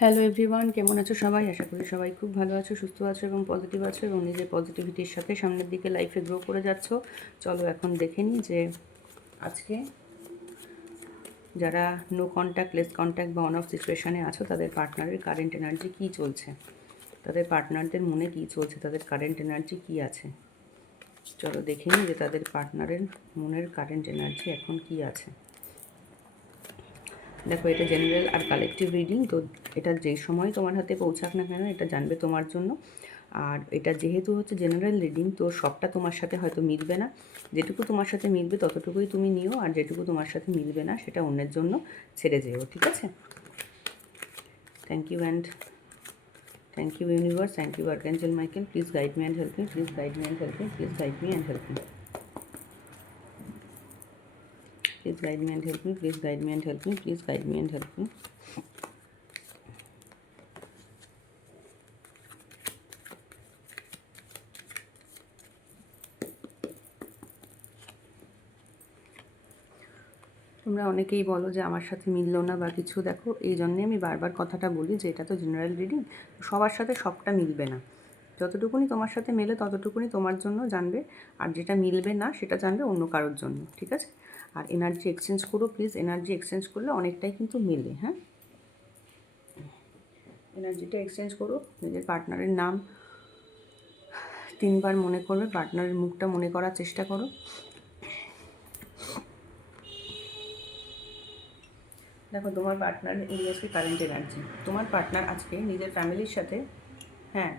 Hello everyone, কেমন আছো সবাই? আশা করি সবাই খুব ভালো আছো, সুস্থ আছো এবং পজিটিভ আছো এবং নিজের পজিটিভিটির সাথে সামনের দিকে লাইফে গ্রো করে যাচ্ছ। চলো এখন দেখে নিই যে আজকে যারা নো কন্ট্যাক্ট, লেস কন্ট্যাক্ট বা অন অফ সিচুয়েশানে আছো তাদের পার্টনারের কারেন্ট এনার্জি কী চলছে, তাদের পার্টনারদের মনে কী চলছে, তাদের কারেন্ট এনার্জি কী আছে। চলো দেখে নিই যে তাদের পার্টনারের মনের কারেন্ট এনার্জি এখন কী আছে। দেখো, এটা জেনারেল আর কালেকটিভ রিডিং, তো এটা যেই সময় তোমার হাতে পৌঁছাক না কেন এটা জানবে তোমার জন্য। আর এটা যেহেতু হচ্ছে জেনারেল রিডিং, তো সবটা তোমার সাথে হয়তো মিলবে না। যেটুকু তোমার সাথে মিলবে ততটুকুই তুমি নিও, আর যেটুকু তোমার সাথে মিলবে না সেটা অন্যের জন্য ছেড়ে যেও, ঠিক আছে? Thank you and thank you universe, thank you archangel Michael, please guide me and help me, please guide me and help me, please guide me and help me, please guide me and help me, please guide me and help me, please guide me and help me. তোমরা অনেকেই বলো যে আমার সাথে মিললো না বা কিছু, দেখো এই জন্যে আমি বারবার কথাটা বলি যে এটা তো জেনারেল রিডিং, সবার সাথে সবটা মিলবে না। যতটুকুনি তোমার সাথে মেলে ততটুকুনি তোমার জন্য জানবে, আর যেটা মিলবে না সেটা জানবে অন্য কারোর জন্য, ঠিক আছে? আর এনার্জি এক্সচেঞ্জ করো প্লিজ, এনার্জি এক্সচেঞ্জ করলে অনেকটাই কিন্তু মেলে। হ্যাঁ, এনার্জিটা এক্সচেঞ্জ করো। নিজের পার্টনারের নাম 3বার মনে করবে, পার্টনারের মুখটা মনে করার চেষ্টা করো। দেখো, তোমার পার্টনার এই আজকে কারেন্ট এনার্জি, তোমার পার্টনার আজকে নিজের ফ্যামিলির সাথে, হ্যাঁ,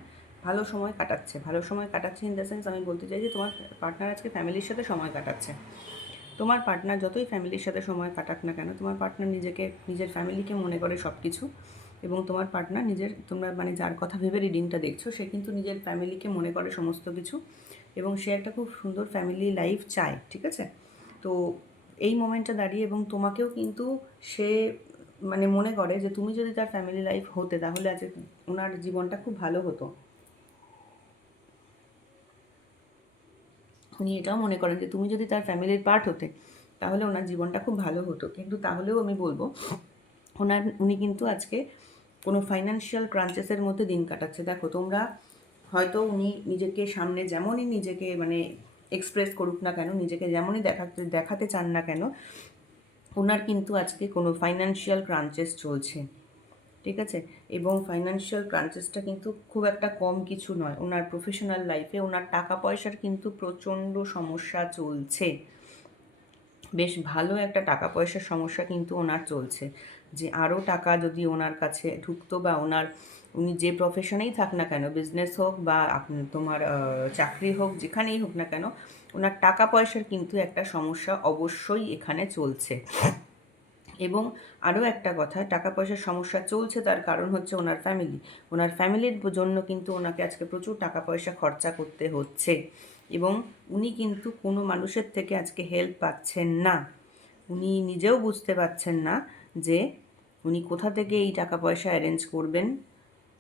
ভালো সময় কাটাচ্ছে। ভালো সময় কাটাচ্ছে ইন দ্য সেন্স, আমি বলতে চাই যে তোমার পার্টনার আজকে ফ্যামিলির সাথে সময় কাটাচ্ছে। তোমার পার্টনার যতই ফ্যামিলির সাথে সময় কাটাক না কেন, তোমার পার্টনার নিজের ফ্যামিলিকে মনে করে সব কিছু। এবং তোমার পার্টনার তোমরা মানে যার কথা ভেবে রিডিংটা দেখছো, সে কিন্তু নিজের ফ্যামিলিকে মনে করে সমস্ত কিছু, এবং সে একটা খুব সুন্দর ফ্যামিলি লাইফ চায়, ঠিক আছে? তো এই মোমেন্টটা দাঁড়িয়ে এবং তোমাকেও কিন্তু সে মানে মনে করে যে তুমি যদি তার ফ্যামিলি লাইফ হতে তাহলে আজ ওনার জীবনটা খুব ভালো হতো। উনি এটাও মনে করেন যে তুমি যদি তার ফ্যামিলির পার্ট হতে তাহলে ওনার জীবনটা খুব ভালো হতো। কিন্তু তাহলেও আমি বলবো উনি কিন্তু আজকে কোনো ফাইন্যান্সিয়াল ক্রাঞ্চেসের মধ্যে দিন কাটাচ্ছে। দেখো, তোমরা হয়তো উনি নিজেকে সামনে যেমনই নিজেকে মানে এক্সপ্রেস করুক না কেন, নিজেকে যেমনই দেখাতে চান না কেন, ওনার কিন্তু আজকে কোনো ফাইন্যান্সিয়াল ক্রাঞ্চেস চলছে, ঠিক আছে? এবং ফাইন্যান্সিয়াল ক্রাঞ্চেসটা কিন্তু খুব একটা কম কিছু নয়। ওনার প্রফেশনাল লাইফে ওনার টাকা পয়সার কিন্তু প্রচণ্ড সমস্যা চলছে। বেশ ভালো একটা টাকা পয়সার সমস্যা কিন্তু ওনার চলছে, যে আরও টাকা যদি ওনার কাছে ঢুকতো বা উনি যে প্রফেশনেই থাক না কেন, বিজনেস হোক বা তোমার চাকরি হোক, যেখানেই হোক না কেন, ওনার টাকা পয়সার কিন্তু একটা সমস্যা অবশ্যই এখানে চলছে। এবং আরও একটা কথা, টাকা পয়সার সমস্যা চলছে তার কারণ হচ্ছে ওনার ফ্যামিলির জন্য কিন্তু ওনাকে আজকে প্রচুর টাকা পয়সা খরচা করতে হচ্ছে, এবং উনি কিন্তু কোনো মানুষের থেকে আজকে হেল্প পাচ্ছেন না। উনি নিজেও বুঝতে পারছেন না যে উনি কোথা থেকে এই টাকা পয়সা অ্যারেঞ্জ করবেন।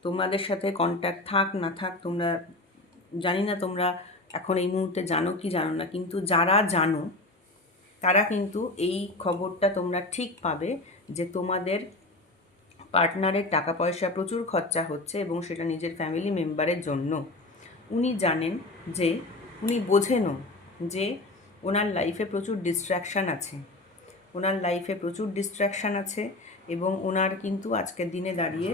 তোমাদের সাথে কন্ট্যাক্ট থাক না থাক, তোমরা জানি না তোমরা এখন এই মুহূর্তে জানো কি জানো না, কিন্তু যারা জানো তারা কিন্তু এই খবরটা তোমরা ঠিক পাবে যে তোমাদের পার্টনারের টাকা পয়সা প্রচুর খরচা হচ্ছে, এবং সেটা নিজের ফ্যামিলি মেম্বারের জন্য। উনি জানেন যে, উনি বোঝেনও যে ওনার লাইফে প্রচুর ডিস্ট্র্যাকশান আছে, ওনার লাইফে প্রচুর ডিস্ট্র্যাকশান আছে, এবং ওনার কিন্তু আজকের দিনে দাঁড়িয়ে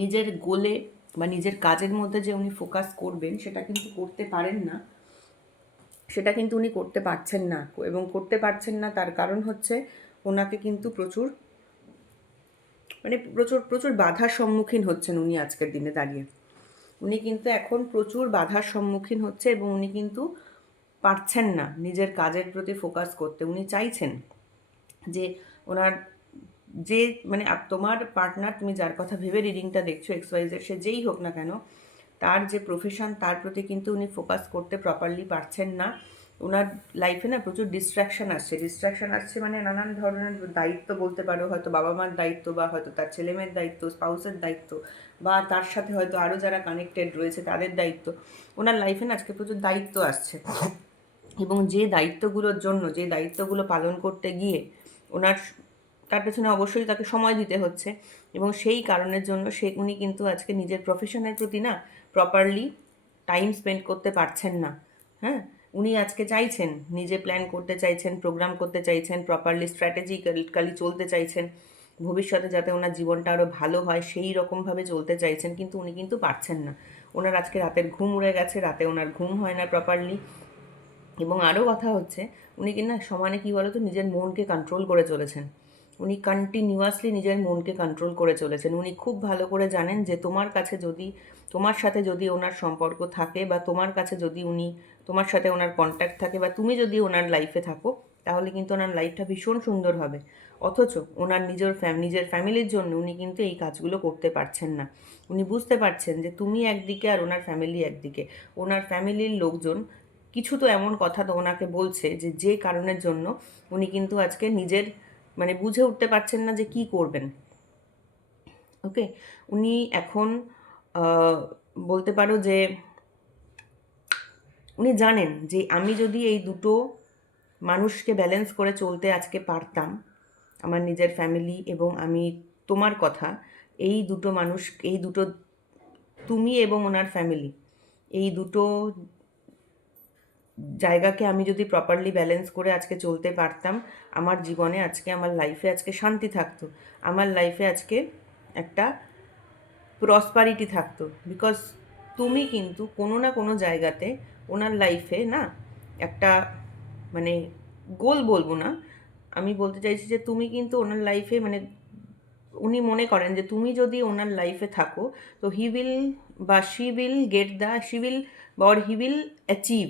নিজের গোলে বা নিজের কাজের মধ্যে যে উনি ফোকাস করবেন সেটা কিন্তু করতে পারেন না, সেটা কিন্তু উনি করতে পারছেন না। এবং করতে পারছেন না তার কারণ হচ্ছে ওনাকে কিন্তু প্রচুর প্রচুর বাধার সম্মুখীন হচ্ছেন উনি আজকের দিনে দাঁড়িয়ে। উনি কিন্তু এখন প্রচুর বাধার সম্মুখীন হচ্ছে, এবং উনি কিন্তু পারছেন না নিজের কাজের প্রতি ফোকাস করতে। উনি চাইছেন যে ওনার যে মানে তোমার পার্টনার, তুমি যার কথা ভেবে রিডিংটা দেখছো, XYZ, সে যেই হোক না কেন, তার যে প্রফেশন তার প্রতি কিন্তু উনি ফোকাস করতে প্রপারলি পারছেন না। ওনার লাইফে না প্রচুর ডিস্ট্রাকশান আসছে মানে নানান ধরনের দায়িত্ব বলতে পারো, হয়তো বাবা মার দায়িত্ব, বা হয়তো তার ছেলেমেয়ের দায়িত্ব, স্পাউসের দায়িত্ব, বা তার সাথে হয়তো আরও যারা কানেক্টেড রয়েছে তাদের দায়িত্ব। ওনার লাইফে না আজকে প্রচুর দায়িত্ব আসছে, এবং যে দায়িত্বগুলো পালন করতে গিয়ে ওনার তার পেছনে অবশ্যই তাকে সময় দিতে হচ্ছে, এবং সেই কারণের জন্য উনি কিন্তু আজকে নিজের প্রফেশনের প্রতি না প্রপারলি টাইম স্পেন্ড করতে পারছেন না। হ্যাঁ, উনি আজকে চাইছেন, নিজে প্ল্যান করতে চাইছেন, প্রোগ্রাম করতে চাইছেন, প্রপারলি স্ট্র্যাটেজিক্যালি চলতে চাইছেন, ভবিষ্যতে যাতে ওনার জীবনটা আরও ভালো হয় সেই রকমভাবে চলতে চাইছেন, কিন্তু উনি কিন্তু পারছেন না। ওনার আজকে রাতের ঘুম উড়ে গেছে, রাতে ওনার ঘুম হয় না প্রপারলি। এবং আরও কথা হচ্ছে, উনি কিনা সমানে কী বলতো নিজের মনকে কন্ট্রোল করে চলেছেন। উনি কন্টিনিউয়াসলি নিজের মনকে কন্ট্রোল করে চলেছেন। উনি খুব ভালো করে জানেন যে তোমার সাথে যদি ওনার সম্পর্ক থাকে, বা তোমার সাথে ওনার কন্ট্যাক্ট থাকে, বা তুমি যদি ওনার লাইফে থাকো, তাহলে কিন্তু ওনার লাইফটা ভীষণ সুন্দর হবে। অথচ ওনার নিজের ফ্যামিলির জন্য উনি কিন্তু এই কাজগুলো করতে পারছেন না। উনি বুঝতে পারছেন যে তুমি একদিকে আর ওনার ফ্যামিলি একদিকে। ওনার ফ্যামিলির লোকজন কিছু তো এমন কথা তো ওনাকে বলছে যে কারণের জন্য উনি কিন্তু আজকে বুঝে উঠতে পারছেন না যে কি করবেন। ওকে, উনি এখন বলতে পারো যে উনি জানেন যে আমি যদি এই দুটো মানুষকে ব্যালেন্স করে চলতে আজকে পারতাম, আমার নিজের ফ্যামিলি এবং আমি তোমার কথা, এই দুটো তুমি এবং ওনার ফ্যামিলি, এই দুটো জায়গাকে আমি যদি প্রপারলি ব্যালেন্স করে আজকে চলতে পারতাম, আমার জীবনে আজকে, আমার লাইফে আজকে শান্তি থাকতো, আমার লাইফে আজকে একটা প্রসপারিটি থাকতো। বিকজ তুমি কিন্তু কোনো না কোনো জায়গাতে ওনার লাইফে না একটা গোল বলবো না, আমি বলতে চাইছি যে তুমি কিন্তু ওনার লাইফে উনি মনে করেন যে তুমি যদি ওনার লাইফে থাকো, তো হি উইল অ্যাচিভ,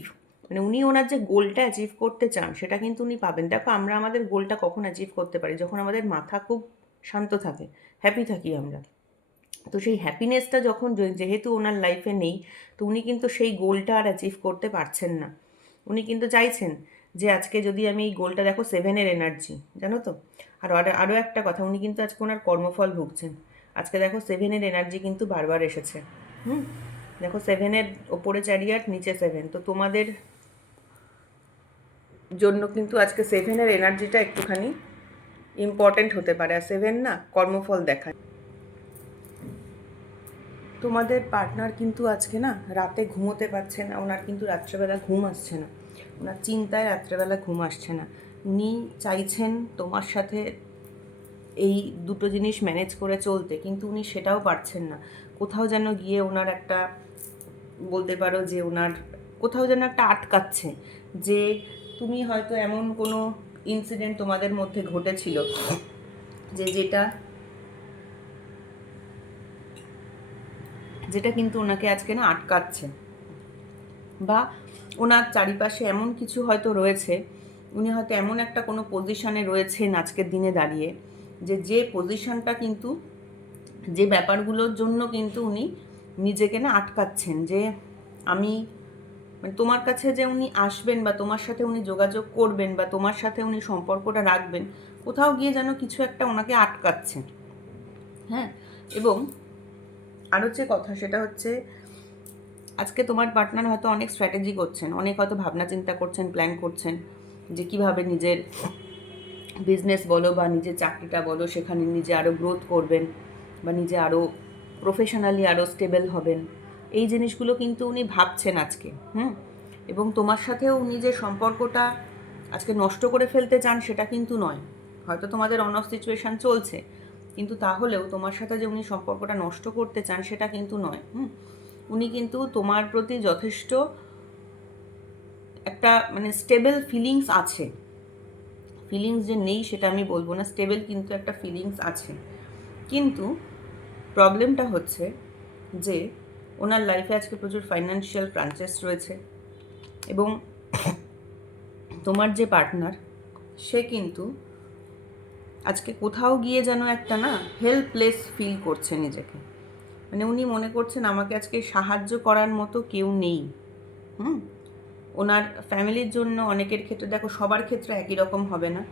উনি ওনার যে গোলটা অ্যাচিভ করতে চান সেটা কিন্তু উনি পাবেন। দেখো, আমরা আমাদের গোলটা কখন অ্যাচিভ করতে পারি? যখন আমাদের মাথা খুব শান্ত থাকে, হ্যাপি থাকি আমরা। তো সেই হ্যাপিনেসটা যখন যেহেতু ওনার লাইফে নেই, তো উনি কিন্তু সেই গোলটা আর অ্যাচিভ করতে পারছেন না। উনি কিন্তু চাইছেন যে আজকে যদি আমি এই গোলটা, দেখো 7-এর এনার্জি, জানো তো। আরও একটা কথা, উনি কিন্তু আজকে ওনার কর্মফল ভুগছেন। আজকে দেখো 7-এর এনার্জি কিন্তু বারবার এসেছে। দেখো 7-এর ওপরে চ্যারিয়াট, নিচে 7, তো তোমাদের জন্য কিন্তু আজকে 7-এর এনার্জিটা একটুখানি ইম্পর্টেন্ট হতে পারে। আর 7 না কর্মফল দেখায়। তোমাদের পার্টনার কিন্তু আজকে না রাতে ঘুমোতে পারছে না, ওনার কিন্তু রাত্রেবেলা ঘুম আসছে না, ওনার চিন্তায় রাত্রেবেলা ঘুম আসছে না। উনি চাইছেন তোমার সাথে এই দুটো জিনিস ম্যানেজ করে চলতে, কিন্তু উনি সেটাও পারছেন না। কোথাও যেন গিয়ে ওনার একটা, বলতে পারো যে ওনার কোথাও যেন একটা আটকাচ্ছে, যে তুমি হয়তো এমন কোনো ইনসিডেন্ট তোমাদের মধ্যে ঘটেছিল যেটা কিন্তু ওনাকে আজকে না আটকাচ্ছে, বা ওনার চারিপাশে এমন কিছু হয়তো রয়েছে, উনি হয়তো এমন একটা কোনো পজিশানে রয়েছেন আজকের দিনে দাঁড়িয়ে, যে পজিশানটা কিন্তু, যে ব্যাপারগুলোর জন্য কিন্তু উনি নিজেকে না আটকাচ্ছেন, যে আমি তোমার কাছে যে উনি আসবেন, বা তোমার সাথে উনি যোগাযোগ করবেন, বা তোমার সাথে উনি সম্পর্কটা রাখবেন, কোথাও গিয়ে যেন কিছু একটা ওনাকে আটকাচ্ছে। হ্যাঁ, এবং আরও যে কথা সেটা হচ্ছে, আজকে তোমার পার্টনার হয়তো অনেক স্ট্র্যাটেজি করছেন, অনেক হয়তো ভাবনা চিন্তা করছেন, প্ল্যান করছেন যে কীভাবে নিজের বিজনেস বলো বা নিজের চাকরিটা বলো, সেখানে নিজে আরও গ্রোথ করবেন, বা নিজে আরও প্রফেশনালি আরও স্টেবল হবেন। এই জিনিসগুলো কিন্তু উনি ভাবছেন আজকে। এবং তোমার সাথেও উনি যে সম্পর্কটা আজকে নষ্ট করে ফেলতে চান সেটা কিন্তু নয়। হয়তো তোমাদের অন অফ সিচুয়েশান চলছে, কিন্তু তাহলেও তোমার সাথে যে উনি সম্পর্কটা নষ্ট করতে চান সেটা কিন্তু নয়। উনি কিন্তু তোমার প্রতি যথেষ্ট একটা স্টেবল ফিলিংস আছে। ফিলিংস যে নেই সেটা আমি বলবো না, স্টেবল কিন্তু একটা ফিলিংস আছে। কিন্তু প্রবলেমটা হচ্ছে যে ওনার লাইফে আজকে প্রচুর ফাইন্যান্সিয়াল ক্রাঞ্চেস রয়েছে, এবং তোমার যে পার্টনার সে কিন্তু আজকে কোথাও গিয়ে যেন একটা না হেল্পলেস ফিল করছে নিজেকে। উনি মনে করছেন আমাকে আজকে সাহায্য করার মতো কেউ নেই। ওনার ফ্যামিলির জন্য অনেকের ক্ষেত্রে, দেখো সবার ক্ষেত্রে একই রকম হবে না,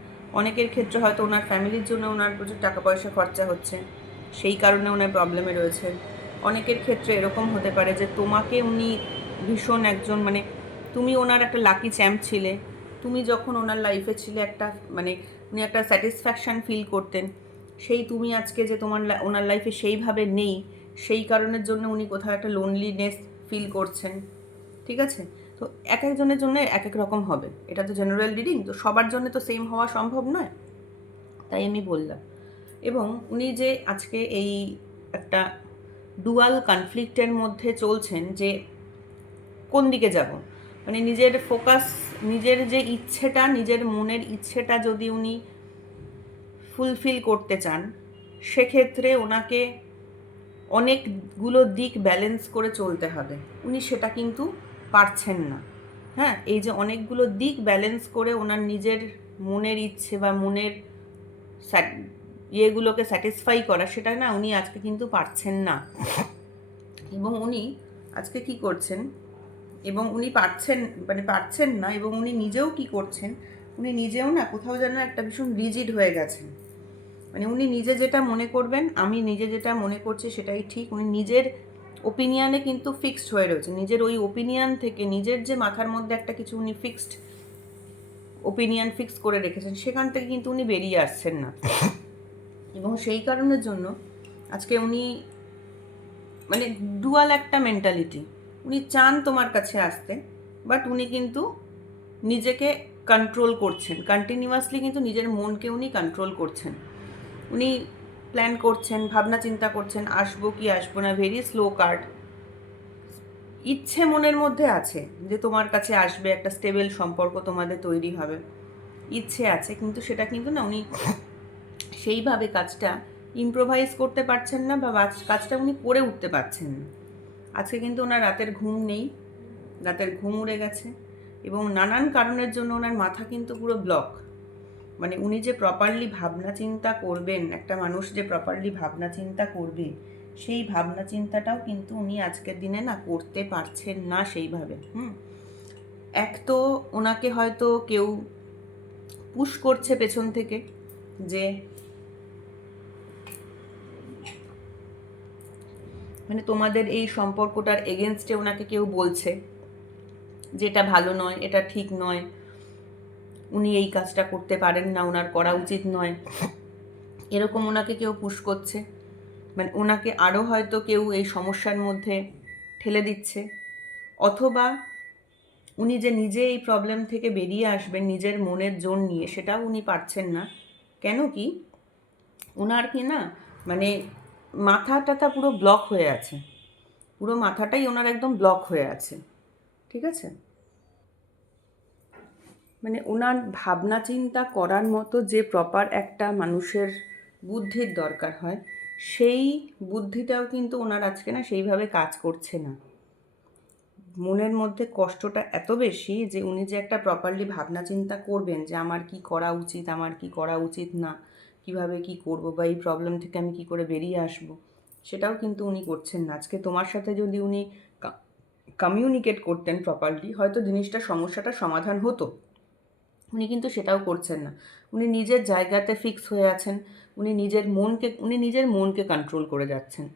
অনেকের ক্ষেত্রে হয়তো ওনার ফ্যামিলির জন্য ওনার প্রচুর টাকা পয়সা খরচা হচ্ছে, সেই কারণে ওনার প্রবলেমে রয়েছে। অনেকের ক্ষেত্রে এরকম হতে পারে যে তোমাকে উনি ভীষণ একজন তুমি ওনার একটা লাকি চ্যাম্প ছিলে, তুমি যখন ওনার লাইফে ছিলে একটা মানে উনি একটা স্যাটিসফ্যাকশান ফিল করতেন, সেই তুমি আজকে যে তোমার ওনার লাইফে সেইভাবে নেই, সেই কারণের জন্য উনি কোথাও একটা লোনলিনেস ফিল করছেন। ঠিক আছে? তো এক একজনের জন্য এক এক রকম হবে, এটা তো জেনারেল রিডিং, তো সবার জন্য তো সেম হওয়া সম্ভব নয়, তাই আমি বললাম। এবং উনি যে আজকে এই একটা ডুয়াল কনফ্লিক্টের মধ্যে চলছেন যে কোন দিকে যাব, মানে নিজের ফোকাস, নিজের যে ইচ্ছেটা, নিজের মনের ইচ্ছেটা যদি উনি ফুলফিল করতে চান, সেক্ষেত্রে ওনাকে অনেকগুলো দিক ব্যালেন্স করে চলতে হবে। উনি সেটা কিন্তু পারছেন না। হ্যাঁ, এই যে অনেকগুলো দিক ব্যালেন্স করে ওনার নিজের মনের ইচ্ছে বা মনের ইয়েগুলোকে স্যাটিসফাই করা, সেটা না উনি আজকে কিন্তু পারছেন না। এবং উনি আজকে কি করছেন, এবং উনি পারছেন না, এবং উনি নিজেও কি করছেন, উনি নিজেও না কোথাও যেন একটা ভীষণ রিজিড হয়ে গেছেন। মানে উনি নিজে যেটা মনে করবেন, আমি নিজে যেটা মনে করছি সেটাই ঠিক, উনি নিজের ওপিনিয়নে কিন্তু ফিক্সড হয়ে রয়েছে। নিজের ওই ওপিনিয়ন থেকে, নিজের যে মাথার মধ্যে একটা কিছু উনি ফিক্সড ওপিনিয়ন ফিক্স করে রেখেছেন, সেখান থেকে কিন্তু উনি বেরিয়ে আসছেন না। এবং সেই কারণের জন্য আজকে উনি মানে ডুয়াল একটা মেন্টালিটি, উনি চান তোমার কাছে আসতে, বাট উনি কিন্তু নিজেকে কন্ট্রোল করছেন, কন্টিনিউয়াসলি কিন্তু নিজের মনকে উনি কন্ট্রোল করছেন। উনি প্ল্যান করছেন, ভাবনা চিন্তা করছেন, আসবো কি আসবো না, ভেরি স্লো কার্ড। ইচ্ছে মনের মধ্যে আছে যে তোমার কাছে আসবে, একটা স্টেবল সম্পর্ক তোমাদের তৈরি হবে, ইচ্ছে আছে, কিন্তু সেটা কিন্তু না উনি সেইভাবে কাজটা ইম্প্রোভাইজ করতে পারছেন না, বা কাজটা উনি করে উঠতে পারছেন না। আজকে কিন্তু ওনার রাতের ঘুম নেই, রাতের ঘুম উড়ে গেছে, এবং নানান কারণের জন্য ওনার মাথা কিন্তু পুরো ব্লক। মানে উনি যে প্রপারলি ভাবনা চিন্তা করবেন, একটা মানুষ যে প্রপারলি ভাবনা চিন্তা করবে, সেই ভাবনা চিন্তাটাও কিন্তু উনি আজকের দিনে না করতে পারছেন না সেইভাবে। এক তো ওনাকে হয়তো কেউ পুশ করছে পেছন থেকে, যে মানে তোমাদের এই সম্পর্কটার এগেনস্টে ওনাকে কেউ বলছে যে এটা ভালো নয়, এটা ঠিক নয়, উনি এই কাজটা করতে পারেন না, ওনার করা উচিত নয়, এরকম ওনাকে কেউ পুশ করছে। মানে ওনাকে আরও হয়তো কেউ এই সমস্যার মধ্যে ঠেলে দিচ্ছে, অথবা উনি যে নিজে এই প্রবলেম থেকে বেরিয়ে আসবেন নিজের মনের জোর নিয়ে, সেটাও উনি পারছেন না। কেন কি, ওনার কি না মানে মাথাটা পুরো ব্লক হয়ে আছে, পুরো মাথাটাই ওনার একদম ব্লক হয়ে আছে। ঠিক আছে? মানে ওনার ভাবনা চিন্তা করার মতো যে প্রপার একটা মানুষের বুদ্ধির দরকার হয়, সেই বুদ্ধিটাও কিন্তু ওনার আজকে না সেইভাবে কাজ করছে না। মনের মধ্যে কষ্টটা এত বেশি যে উনি যে একটা প্রপারলি ভাবনা চিন্তা করবেন যে আমার কি করা উচিত, আমার কি করা উচিত না, কিভাবে কি করব, বা এই প্রবলেম থেকে আমি কি করে বেরিয়ে আসব, সেটাও কিন্তু উনি করছেন না। আজকে তোমার সাথে যদি উনি কমিউনিকেট করতেন প্রপারলি, হয়তো সমস্যাটা সমাধান হতো। উনি কিন্তু সেটাও করছেন না। উনি নিজের জায়গাতে ফিক্স হয়ে আছেন, উনি নিজের মনকে কন্ট্রোল করে যাচ্ছেন,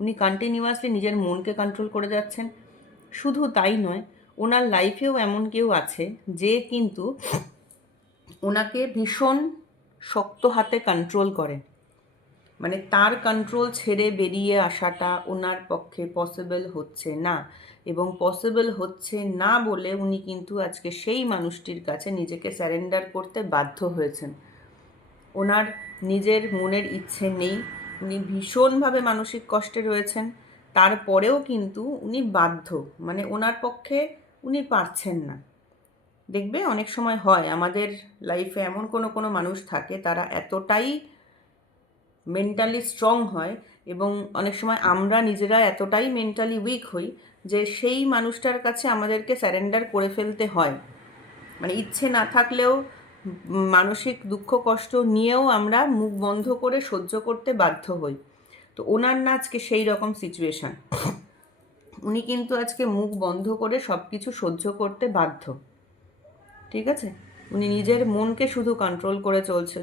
উনি কন্টিনিউয়াসলি নিজের মনকে কন্ট্রোল করে যাচ্ছেন। শুধু তাই নয়, ওনার লাইফেও এমন কেউ আছে যে কিন্তু ওনাকে ভীষণ শক্ত হাতে কন্ট্রোল করে। মানে তার কন্ট্রোল ছেড়ে বেরিয়ে আসাটা ওনার পক্ষে পসিবল হচ্ছে না, এবং পসিবল হচ্ছে না বলে উনি কিন্তু আজকে সেই মানুষটির কাছে নিজেকে স্যারেন্ডার করতে বাধ্য হয়েছেন। ওনার নিজের মনের ইচ্ছে নেই, উনি ভীষণভাবে মানসিক কষ্টে রয়েছেন, তারপরেও কিন্তু উনি বাধ্য, মানে ওনার পক্ষে উনি পারছেন না। দেখবে অনেক সময় হয় আমাদের লাইফে এমন কোনো মানুষ থাকে, তারা এতটাই মেন্টালি স্ট্রং হয়, এবং অনেক সময় আমরা নিজেরা এতটাই মেন্টালি উইক হই যে সেই মানুষটার কাছে আমাদেরকে স্যারেন্ডার করে ফেলতে হয়। মানে ইচ্ছে না থাকলেও মানসিক দুঃখ কষ্ট নিয়েও আমরা মুখ বন্ধ করে সহ্য করতে বাধ্য হই। তো ওনার না আজকে সেই রকম সিচুয়েশান, উনি কিন্তু আজকে মুখ বন্ধ করে সব কিছু সহ্য করতে বাধ্য। ঠিক আছে? উনি নিজের মনকে শুধু কন্ট্রোল করে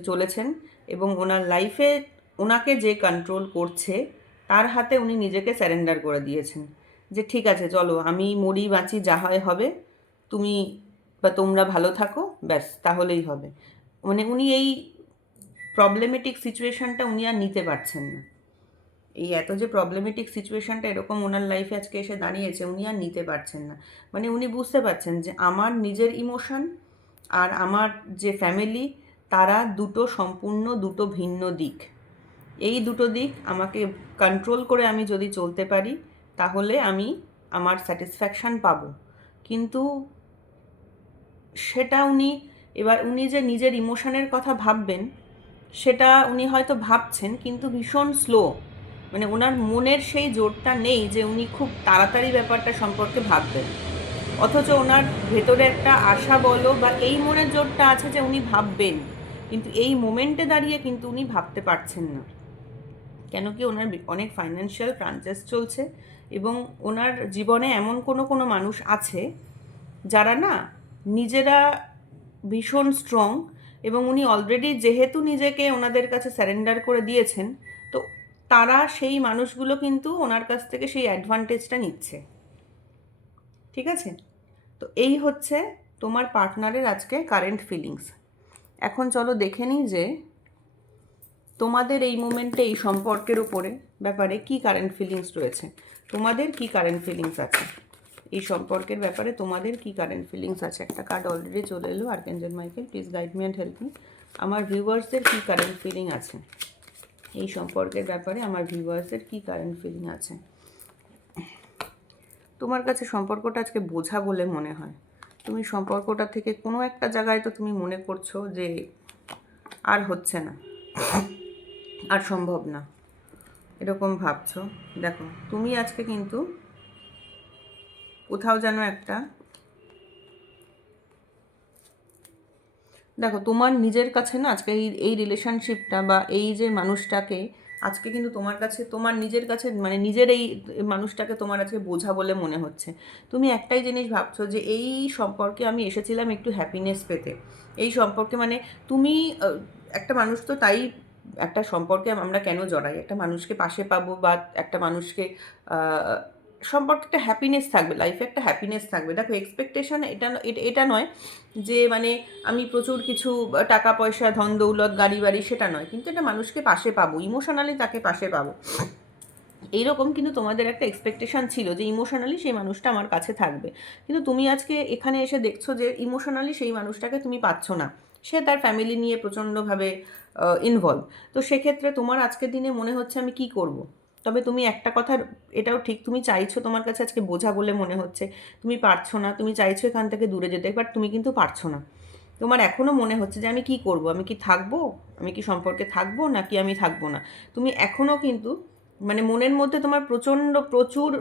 চলেছেন, এবং ওনার লাইফে ওনাকে যে কন্ট্রোল করছে তার হাতে উনি নিজেকে স্যারেন্ডার করে দিয়েছেন। যে ঠিক আছে চলো আমি মরি বাঁচি যা হয় হবে, তুমি বা তোমরা ভালো থাকো, ব্যাস তাহলেই হবে। মানে উনি এই প্রবলেমেটিক সিচুয়েশানটা উনি আর নিতে পারছেন না। এই এত যে প্রবলেমেটিক সিচুয়েশানটা এরকম ওনার লাইফে আজকে এসে দাঁড়িয়েছে, উনি আর নিতে পারছেন না। মানে উনি বুঝতে পারছেন যে আমার নিজের ইমোশন আর আমার যে ফ্যামিলি, তারা সম্পূর্ণ দুটো ভিন্ন দিক। এই দুটো দিক আমাকে কন্ট্রোল করে আমি যদি চলতে পারি, তাহলে আমি আমার স্যাটিসফ্যাকশান পাবো। কিন্তু সেটা উনি যে নিজের ইমোশনের কথা ভাববেন, সেটা উনি হয়তো ভাবছেন, কিন্তু ভীষণ স্লো। মানে ওনার মনের সেই জোরটা নেই যে উনি খুব তাড়াতাড়ি ব্যাপারটা সম্পর্কে ভাববেন। অথচ ওনার ভেতরে একটা আশা বলো বা এই মনের জোরটা আছে যে উনি ভাববেন, কিন্তু এই মোমেন্টে দাঁড়িয়ে কিন্তু উনি ভাবতে পারছেন না। কেন কি ওনার অনেক ফাইন্যান্সিয়াল ক্রাঞ্চেস চলছে, এবং ওনার জীবনে এমন কোনো মানুষ আছে যারা না নিজেরা ভীষণ স্ট্রং, এবং উনি অলরেডি যেহেতু নিজেকে ওনাদের কাছে স্যারেন্ডার করে দিয়েছেন, তো তারা সেই মানুষগুলো কিন্তু ওনার কাছ থেকে সেই অ্যাডভান্টেজটা নিচ্ছে। ঠিক আছে? তো এই হচ্ছে তোমার পার্টনারের আজকে কারেন্ট ফিলিংস। এখন চলো দেখে নিই যে তোমাদের এই মোমেন্টে এই সম্পর্কের উপরে ব্যাপারে কি কারেন্ট ফিলিংস রয়েছে। তোমাদের কি কারেন্ট ফিলিংস আছে এই সম্পর্কের ব্যাপারে, তোমাদের কি কারেন্ট ফিলিংস আছে। একটা কার্ড অলরেডি চলে এলো, archangel Michael, please guide me and help me. আমার ভিউয়ার্সদের কি কারেন্ট ফিলিং আছে এই সম্পর্কের ব্যাপারে, আমার ভিউয়ার্সদের কি কারেন্ট ফিলিং আছে। তোমার কাছে সম্পর্কটা আজকে বোঝা বলে মনে হয়। তুমি সম্পর্কটা থেকে কোনো একটা জায়গায় তো তুমি মনে করছো যে আর হচ্ছে না, আর সম্ভব না, এরকম ভাবছো। দেখো তুমি আজকে কিন্তু কোথাও যেন একটা, দেখো তোমার নিজের কাছে না আজকে এই রিলেশনশিপটা বা এই যে মানুষটাকে আজকে কিন্তু তোমার কাছে, তোমার নিজের কাছে, মানে নিজের এই মানুষটাকে তোমার আজকে বোঝা বলে মনে হচ্ছে। তুমি একটাই জিনিস ভাবছো যে এই সম্পর্কে আমি এসেছিলাম একটু হ্যাপিনেস পেতে। এই সম্পর্কে মানে তুমি একটা মানুষ তো তাই, একটা সম্পর্কে আমরা কেন জড়াই, একটা মানুষকে পাশে পাবো বা একটা মানুষকে সম্পর্কে একটা হ্যাপিনেস থাকবে, লাইফে একটা হ্যাপিনেস থাকবে। দেখো এক্সপেকটেশন এটা নয় যে মানে আমি প্রচুর কিছু টাকা পয়সা ধন দৌলত গাড়ি বাড়ি সেটা নয়, কিন্তু একটা মানুষকে পাশে পাবো, ইমোশনালি তাকে পাশে পাবো, এইরকম কিন্তু তোমাদের একটা এক্সপেকটেশান ছিল যে ইমোশনালি সেই মানুষটা আমার কাছে থাকবে। কিন্তু তুমি আজকে এখানে এসে দেখছো যে ইমোশনালি সেই মানুষটাকে তুমি পাচ্ছ না, সে তার ফ্যামিলি নিয়ে প্রচণ্ডভাবে ইনভলভ। তো সেক্ষেত্রে তোমার আজকের দিনে মনে হচ্ছে আমি কি করব। তবে তুমি একটা কথা, এটাও ঠিক, তুমি চাইছো, তোমার কাছে আজকে বোঝা বলে মনে হচ্ছে, তুমি পারছো না, তুমি চাইছো এখান থেকে দূরে যেতে, বাট তুমি কিন্তু পারছো না। তোমার এখনও মনে হচ্ছে যে আমি কি করব, আমি কি থাকবো, আমি কি সম্পর্কে থাকবো নাকি আমি থাকবো না। তুমি এখনও কিন্তু মানে মনের মধ্যে তোমার প্রচুর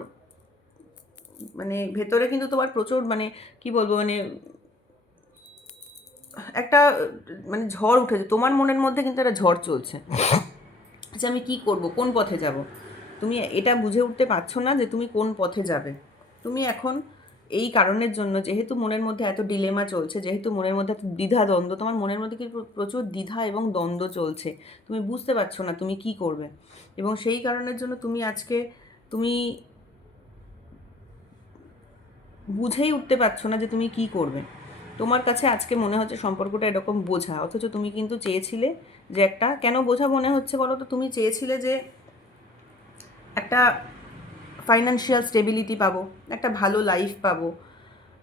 মানে ভেতরে কিন্তু তোমার প্রচুর মানে কি বলবো, মানে একটা মানে ঝড় উঠেছে তোমার মনের মধ্যে, কিন্তু একটা ঝড় চলছে যে আমি কি করব, কোন পথে যাব। তুমি এটা বুঝে উঠতে পারছো না যে তুমি কোন পথে যাবে। তুমি এখন এই কারণের জন্য, যেহেতু মনের মধ্যে এত ডিলেমা চলছে, যেহেতু মনের মধ্যে এত দ্বিধা দ্বন্দ্ব, তোমার মনের মধ্যে কিন্তু প্রচুর দ্বিধা এবং দ্বন্দ্ব চলছে, তুমি বুঝতে পারছো না তুমি কি করবে। এবং সেই কারণের জন্য তুমি আজকে তুমি বুঝেই উঠতে পারছো না যে তুমি কি করবে। তোমার কাছে আজকে মনে হচ্ছে সম্পর্কটা এরকম বোঝা, অথচ তুমি কিন্তু চেয়েছিলে যে একটা, কেন বোঝা মনে হচ্ছে বলো তো, তুমি চেয়েছিলে যে একটা ফাইন্যান্সিয়াল স্টেবিলিটি পাবো, একটা ভালো লাইফ পাবো,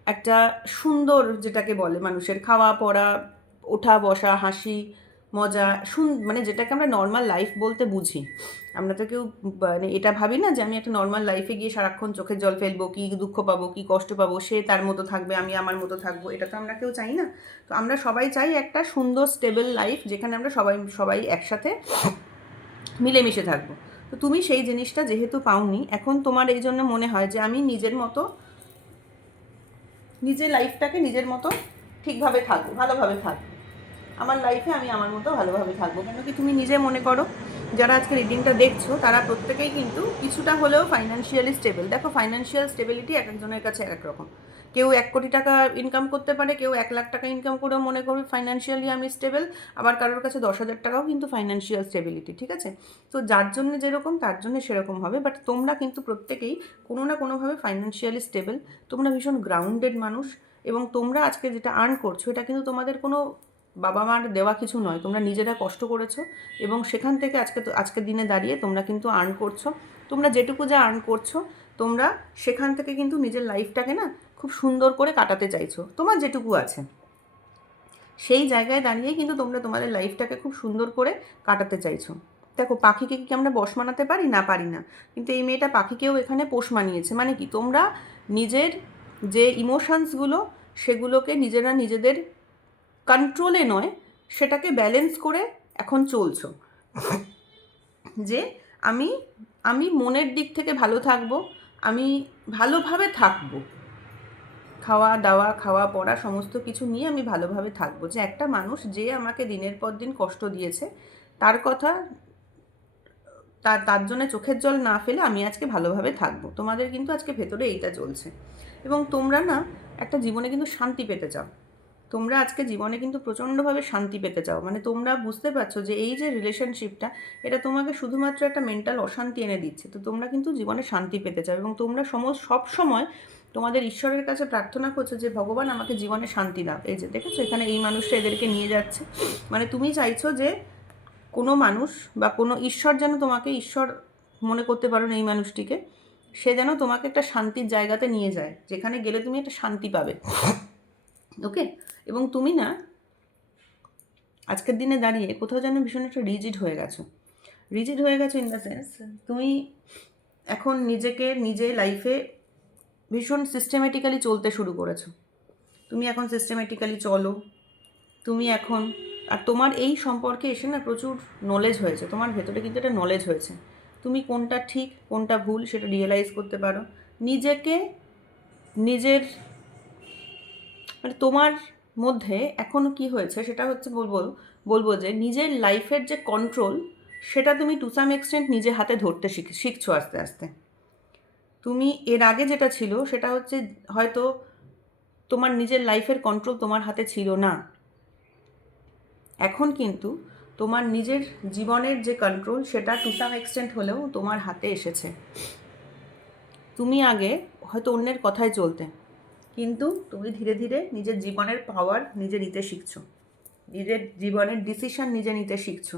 একটা সুন্দর, যেটাকে বলে মানুষের খাওয়া পড়া ওঠা বসা হাসি মজা, মানে যেটাকে আমরা নর্মাল লাইফ বলতে বুঝি। আমরা তো কেউ মানে এটা ভাবি না যে আমি একটা নর্মাল লাইফে গিয়ে সারাক্ষণ চোখের জল ফেলবো, কি দুঃখ পাবো কি কষ্ট পাবো, সে তার মতো থাকবে আমি আমার মতো থাকবো, এটা তো আমরা কেউ চাই না। তো আমরা সবাই চাই একটা সুন্দর স্টেবল লাইফ, যেখানে আমরা সবাই সবাই একসাথে মিলেমিশে থাকবো। তো তুমি সেই জিনিসটা যেহেতু পাওনি, এখন তোমার এই জন্য মনে হয় যে আমি নিজের মতো, নিজের লাইফটাকে নিজের মতো ঠিকভাবে থাকবো, ভালোভাবে থাকবো, আমার লাইফে আমি আমার মতো ভালোভাবে থাকবো। কেন কি তুমি নিজে মনে করো, যারা আজকে রিডিংটা দেখছো তারা প্রত্যেকেই কিন্তু কিছুটা হলেও ফাইন্যান্সিয়ালি স্টেবল। দেখো ফাইন্যান্সিয়াল স্টেবিলিটি এক একজনের কাছে এক এক রকম, কেউ 1 কোটি টাকা ইনকাম করতে পারে, কেউ 1 লাখ টাকা ইনকাম করেও মনে করবে ফাইন্যান্সিয়ালি আমি স্টেবল, আবার কারোর কাছে 10,000 টাকাও কিন্তু ফাইন্যান্সিয়াল স্টেবিলিটি, ঠিক আছে? তো যার জন্য যেরকম তার জন্য সেরকম হবে, বাট তোমরা কিন্তু প্রত্যেকেই কোনো না কোনোভাবে ফাইন্যান্সিয়ালি স্টেবল, তোমরা ভীষণ গ্রাউন্ডেড মানুষ, এবং তোমরা আজকে যেটা আর্ন করছো এটা কিন্তু তোমাদের কোনো বাবা মার দেওয়া কিছু নয়, তোমরা নিজেরা কষ্ট করেছো, এবং সেখান থেকে আজকের দিনে দাঁড়িয়ে তোমরা কিন্তু আর্ন করছো। তোমরা যেটুকু যা আর্ন করছো, তোমরা সেখান থেকে কিন্তু নিজের লাইফটাকে না খুব সুন্দর করে কাটাতে চাইছো, তোমার যেটুকু আছে সেই জায়গায় দাঁড়িয়েই কিন্তু তোমরা তোমাদের লাইফটাকে খুব সুন্দর করে কাটাতে চাইছো। দেখো, পাখিকে কি আমরা বশ মানাতে পারি? না, পারি না। কিন্তু এই মেয়েটা পাখিকেও এখানে পোষ মানিয়েছে। মানে কি, তোমরা নিজের যে ইমোশনসগুলো সেগুলোকে নিজেরা নিজেদের কন্ট্রোলে নয়, সেটাকে ব্যালেন্স করে এখন চলছো, যে আমি আমি মনের দিক থেকে ভালো থাকবো, আমি ভালোভাবে থাকবো, খাওয়া দাওয়া, খাওয়া পড়া সমস্ত কিছু নিয়ে আমি ভালোভাবে থাকবো, যে একটা মানুষ যে আমাকে দিনের পর দিন কষ্ট দিয়েছে তার কথা, তার জন্য চোখের জল না ফেলে আমি আজকে ভালোভাবে থাকবো। তোমাদের কিন্তু আজকে ভেতরে এইটা চলছে, এবং তোমরা না একটা জীবনে কিন্তু শান্তি পেতে চাও। তোমরা আজকে জীবনে কিন্তু প্রচণ্ডভাবে শান্তি পেতে চাও। মানে তোমরা বুঝতে পারছো যে এই যে রিলেশনশিপটা, এটা তোমাকে শুধুমাত্র একটা মেন্টাল অশান্তি এনে দিচ্ছে। তো তোমরা কিন্তু জীবনে শান্তি পেতে চাও, এবং তোমরা সব সময় তোমাদের ঈশ্বরের কাছে প্রার্থনা করছো যে ভগবান আমাকে জীবনে শান্তি দাও। এই যে দেখেছো এখানে এই মানুষটা এদেরকে নিয়ে যাচ্ছে, মানে তুমি চাইছো যে কোনো মানুষ বা কোনো ঈশ্বর যেন তোমাকে ঈশ্বর মনে করতে পারো না এই মানুষটিকে, সে যেন তোমাকে একটা শান্তির জায়গাতে নিয়ে যায়, যেখানে গেলে তুমি একটা শান্তি পাবে। ওকে? এবং তুমি না আজকের দিনে দাঁড়িয়ে কোথাও যেন ভীষণ একটা রিজিড হয়ে গেছো। রিজিড হয়ে গেছো ইন দ্য সেন্স, তুমি এখন নিজেকে নিজে লাইফে ভীষণ সিস্টেমেটিক্যালি চলতে শুরু করেছো। তুমি এখন সিস্টেমেটিক্যালি চলো, তুমি এখন, আর তোমার এই সম্পর্কে এসে না প্রচুর নলেজ হয়েছে, তোমার ভেতরে কিন্তু একটা নলেজ হয়েছে, তুমি কোনটা ঠিক কোনটা ভুল সেটা রিয়েলাইজ করতে পারো। নিজেকে নিজের, মানে তোমার মধ্যে এখনও কি হয়েছে সেটা হচ্ছে বলবো যে নিজের লাইফের যে কন্ট্রোল, সেটা তুমি টু সাম এক্সটেন্ট নিজে হাতে ধরতে শিখছো আস্তে আস্তে। তুমি এর আগে যেটা ছিল সেটা হচ্ছে হয়তো তোমার নিজের লাইফের কন্ট্রোল তোমার হাতে ছিল না, এখন কিন্তু তোমার নিজের জীবনের যে কন্ট্রোল সেটা টু সাম এক্সটেন্ট হলেও তোমার হাতে এসেছে। তুমি আগে হয়তো অন্যের কথায় চলতে, কিন্তু তুমি ধীরে ধীরে নিজের জীবনের পাওয়ার নিজে নিতে শিখছো, নিজের জীবনের ডিসিশন নিজে নিতে শিখছো।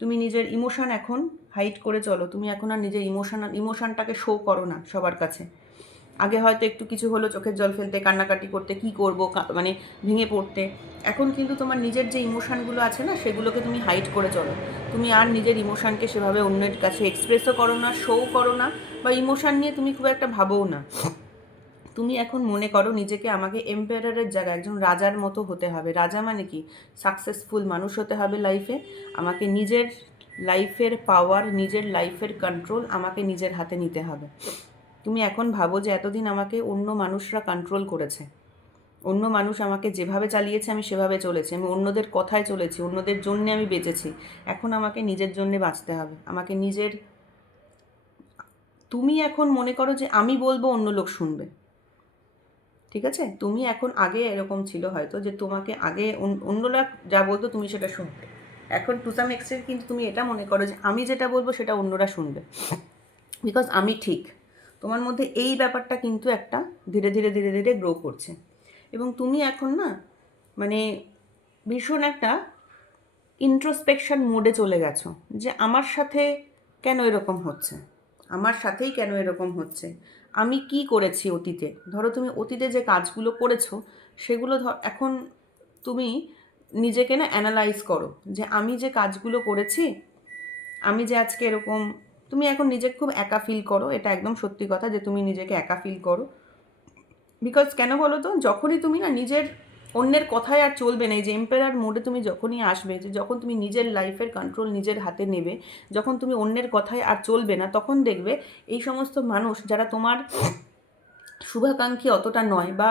তুমি নিজের ইমোশন এখন হাইড করে চলো, তুমি এখন আর নিজের ইমোশনটাকে শো করো না সবার কাছে। আগে হয়তো একটু কিছু হলো চোখের জল ফেলতে, কান্নাকাটি করতে, কি করব মানে ভেঙে পড়তে। এখন কিন্তু তোমার নিজের যে ইমোশানগুলো আছে না, সেগুলোকে তুমি হাইড করে চলো। তুমি আর নিজের ইমোশানকে সেভাবে অন্যের কাছে এক্সপ্রেসও করো না, শোও করো না, বা ইমোশান নিয়ে তুমি খুব একটা ভাবোও না। তুমি এখন মনে করো নিজেকে আমাকে এম্পায়ারের জায়গায় একজন রাজার মতো হতে হবে। রাজা মানে কি? সাকসেসফুল মানুষ হতে হবে লাইফে। আমাকে নিজের লাইফের পাওয়ার, নিজের লাইফের কন্ট্রোল আমাকে নিজের হাতে নিতে হবে। তুমি এখন ভাবো যে এতদিন আমাকে অন্য মানুষরা কন্ট্রোল করেছে, অন্য মানুষ আমাকে যেভাবে চালিয়েছে আমি সেভাবে চলেছি, আমি অন্যদের কথায় চলেছি, অন্যদের জন্যে আমি বেঁচেছি। এখন আমাকে নিজের জন্যে বাঁচতে হবে, আমাকে নিজের, তুমি এখন মনে করো যে আমি বলবো অন্য লোক শুনবে, ঠিক আছে? তুমি এখন, আগে এরকম ছিল হয়তো যে তোমাকে আগে অন্যরা যা বলতো তুমি সেটা শুনতে, এখন টু সাম এক্সটেন্ট কিন্তু তুমি এটা মনে করো যে আমি যেটা বলবো সেটা অন্যরা শুনবে, বিকজ আমি ঠিক। তোমার মধ্যে এই ব্যাপারটা কিন্তু একটা ধীরে ধীরে ধীরে ধীরে গ্রো করছে, এবং তুমি এখন না মানে ভীষণ একটা ইন্ট্রোস্পেকশন মোডে চলে গেছো, যে আমার সাথে কেন এরকম হচ্ছে, আমার সাথেই কেন এরকম হচ্ছে, আমি কি করেছি অতীতে। ধরো তুমি অতীতে যে কাজগুলো করেছো সেগুলো এখন তুমি নিজেকে না অ্যানালাইজ করো, যে আমি যে কাজগুলো করেছি, আমি যে আজকে এরকম, তুমি এখন নিজেকে খুব একা ফিল করো, এটা একদম সত্যি কথা যে তুমি নিজেকে একা ফিল করো। বিকজ কেন বলো তো, যখনই তুমি না নিজের, অন্যের কথায় আর চলবে না, এই যে এম্পায়ার মোডে তুমি যখনই আসবে, যে যখন তুমি নিজের লাইফের কন্ট্রোল নিজের হাতে নেবে, যখন তুমি অন্যের কথায় আর চলবে না, তখন দেখবে এই সমস্ত মানুষ যারা তোমার শুভাকাঙ্ক্ষী অতটা নয়, বা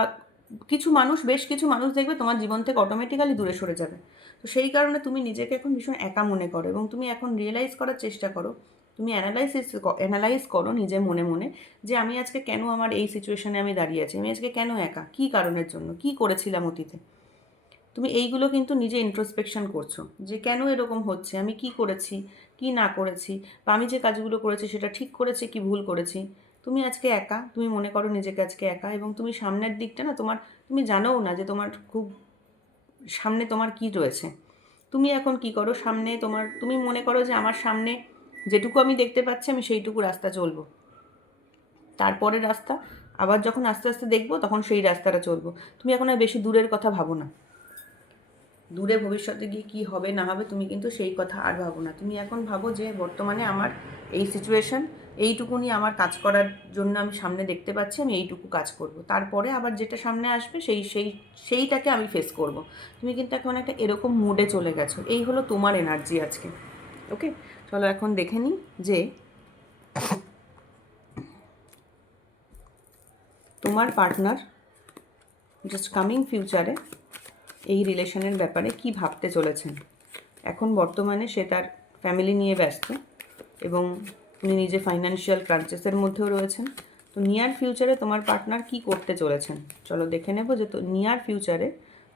কিছু মানুষ, বেশ কিছু মানুষ দেখবে তোমার জীবন থেকে অটোমেটিক্যালি দূরে সরে যাবে। তো সেই কারণে তুমি নিজেকে এখন ভীষণ একা মনে করো, এবং তুমি এখন রিয়েলাইজ করার চেষ্টা করো তুমি অ্যানালাইজ করো নিজে মনে মনে যে আমি আজকে কেন আমার এই সিচুয়েশানে আমি দাঁড়িয়ে আছি, আমি আজকে কেন একা, কী কারণের জন্য, কী করেছিলাম অতীতে। তুমি এইগুলো কিন্তু নিজে ইন্ট্রোস্পেকশন করছো যে কেন এরকম হচ্ছে, আমি কি করেছি, কি না করেছি, বা আমি যে কাজগুলো করেছি সেটা ঠিক করেছি কি ভুল করেছি। তুমি আজকে একা, তুমি মনে করো নিজেকে আজকে একা, এবং তুমি সামনের দিকটা না তোমার, তুমি জানোও না যে তোমার খুব সামনে তোমার কি রয়েছে। তুমি এখন কি করো, সামনে তোমার, তুমি মনে করো যে আমার সামনে যেটুকু আমি দেখতে পাচ্ছি আমি সেইটুকু রাস্তা চলবো, তারপরে রাস্তা আবার যখন আস্তে আস্তে দেখবো তখন সেই রাস্তাটা চলবো। তুমি এখন আর বেশি দূরের কথা ভাবো না, দূরে ভবিষ্যতে গিয়ে কী হবে না হবে তুমি কিন্তু সেই কথা আর ভাবো না। তুমি এখন ভাবো যে বর্তমানে আমার এই সিচুয়েশান, এইটুকুনি আমার কাজ করার জন্য আমি সামনে দেখতে পাচ্ছি, আমি এইটুকু কাজ করব, তারপরে আবার যেটা সামনে আসবে সেইটাকে আমি ফেস করব। তুমি কিন্তু এখন একটা এরকম মুডে চলে গেছো। এই হলো তোমার এনার্জি আজকে। ওকে, চলো এখন দেখে নিই যে তোমার পার্টনার জাস্ট কামিং ফিউচারে এই রিলেশনের ব্যাপারে কি ভাবতে চলেছেন। এখন বর্তমানে সে তার ফ্যামিলি নিয়ে ব্যস্ত এবং উনি নিজে ফাইন্যান্সিয়াল ক্রাঞ্চেসের মধ্যেও রয়েছেন। তো নিয়ার ফিউচারে তোমার পার্টনার কি করতে চলেছেন, চলো দেখে নেব যে তো নিয়ার ফিউচারে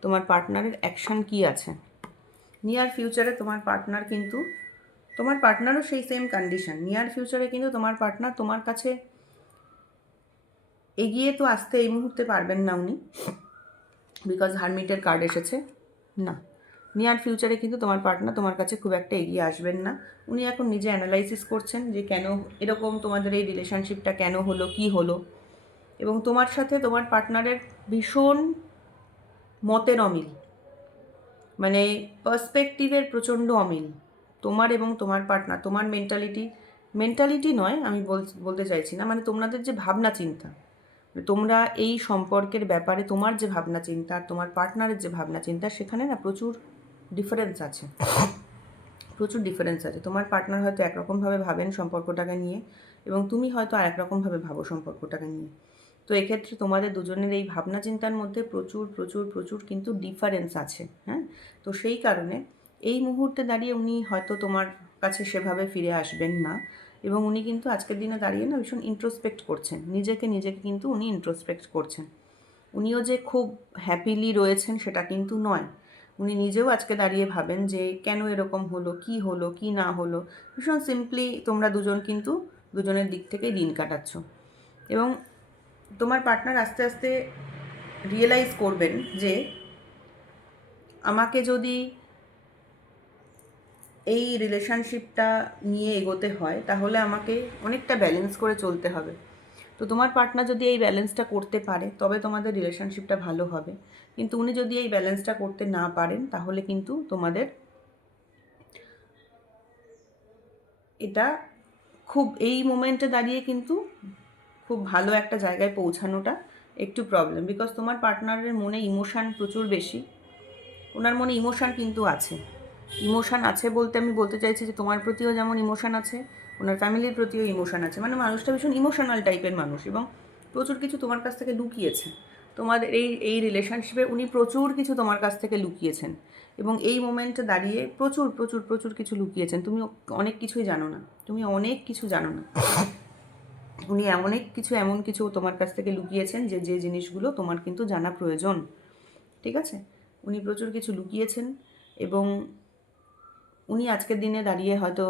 তোমার পার্টনারের অ্যাকশান কি আছে। নিয়ার ফিউচারে তোমার পার্টনার কিন্তু, তোমার পার্টনারও সেই সেম কন্ডিশন। নিয়ার ফিউচারে কিন্তু তোমার পার্টনার তোমার কাছে এগিয়ে তো আসতে এই মুহূর্তে পারবেন না উনি, বিকজ হারমিটের কার্ড এসেছে না। নিয়ার ফিউচারে কিন্তু তোমার পার্টনার তোমার কাছে খুব একটা এগিয়ে আসবেন না। উনি এখন নিজে অ্যানালাইসিস করছেন যে কেন এরকম তোমাদের এই রিলেশনশিপটা কেন হলো, কি হলো, এবং তোমার সাথে তোমার পার্টনারের ভীষণ মতের অমিল, মানে পার্সপেক্টিভের প্রচণ্ড অমিল তোমার এবং তোমার পার্টনার। তোমার মেন্টালিটি নয় আমি বলতে চাইছি না, মানে তোমাদের যে ভাবনা চিন্তা, তোমরা এই সম্পর্কের ব্যাপারে তোমার যে ভাবনা চিন্তা আর তোমার পার্টনারের যে ভাবনা চিন্তা, সেখানে না প্রচুর ডিফারেন্স আছে, প্রচুর ডিফারেন্স আছে। তোমার পার্টনার হয়তো একরকমভাবে ভাবেন সম্পর্কটাকে নিয়ে, এবং তুমি হয়তো আর একরকমভাবে ভাবো সম্পর্কটাকে নিয়ে। তো এক্ষেত্রে তোমাদের দুজনের এই ভাবনা চিন্তার মধ্যে প্রচুর প্রচুর প্রচুর কিন্তু ডিফারেন্স আছে। হ্যাঁ, তো সেই কারণে এই মুহূর্তে দাঁড়িয়ে উনি হয়তো তোমার কাছে সেভাবে ফিরে আসবেন না, এবং উনি কিন্তু আজকের দিনে দাঁড়িয়ে না ভীষণ ইন্ট্রোস্পেক্ট করছেন, নিজেকে কিন্তু উনি ইন্ট্রোস্পেক্ট করছেন। উনিও যে খুব হ্যাপিলি রয়েছেন সেটা কিন্তু নয়। উনি নিজেও আজকে দাঁড়িয়ে ভাবেন যে কেন এরকম হলো, কি না হলো। ভীষণ সিম্পলি তোমরা দুজন কিন্তু দুজনের দিক থেকেই দিন কাটাচ্ছ, এবং তোমার পার্টনার আস্তে আস্তে রিয়েলাইজ করবেন যে আমাকে যদি এই রিলেশনশিপটা নিয়ে এগোতে হয় তাহলে আমাকে অনেকটা ব্যালেন্স করে চলতে হবে। তো তোমার পার্টনার যদি এই ব্যালেন্সটা করতে পারে তবে তোমাদের রিলেশনশিপটা ভালো হবে, কিন্তু উনি যদি এই ব্যালেন্সটা করতে না পারেন তাহলে কিন্তু তোমাদের এটা খুব এই মোমেন্টে দাঁড়িয়ে কিন্তু খুব ভালো একটা জায়গায় পৌঁছানোটা একটু প্রবলেম, বিকজ তোমার পার্টনারের মনে ইমোশান প্রচুর বেশি। ওনার মনে ইমোশান কিন্তু আছে, ইমোশান আছে বলতে আমি বলতে চাইছি যে তোমার প্রতিও যেমন ইমোশান আছে, ওনার ফ্যামিলির প্রতিও ইমোশান আছে। মানে মানুষটা ভীষণ ইমোশনাল টাইপের মানুষ, এবং প্রচুর কিছু তোমার কাছ থেকে লুকিয়েছে। তোমাদের এই রিলেশনশিপে উনি প্রচুর কিছু তোমার কাছ থেকে লুকিয়েছেন, এবং এই মোমেন্টে দাঁড়িয়ে প্রচুর প্রচুর প্রচুর কিছু লুকিয়েছেন। তুমি অনেক কিছুই জানো না, তুমি অনেক কিছু জানো না। উনি এমন কিছু তোমার কাছ থেকে লুকিয়েছেন যে জিনিসগুলো তোমার কিন্তু জানা প্রয়োজন। ঠিক আছে, উনি প্রচুর কিছু লুকিয়েছেন, এবং উনি আজকের দিনে দাঁড়িয়ে হয়তো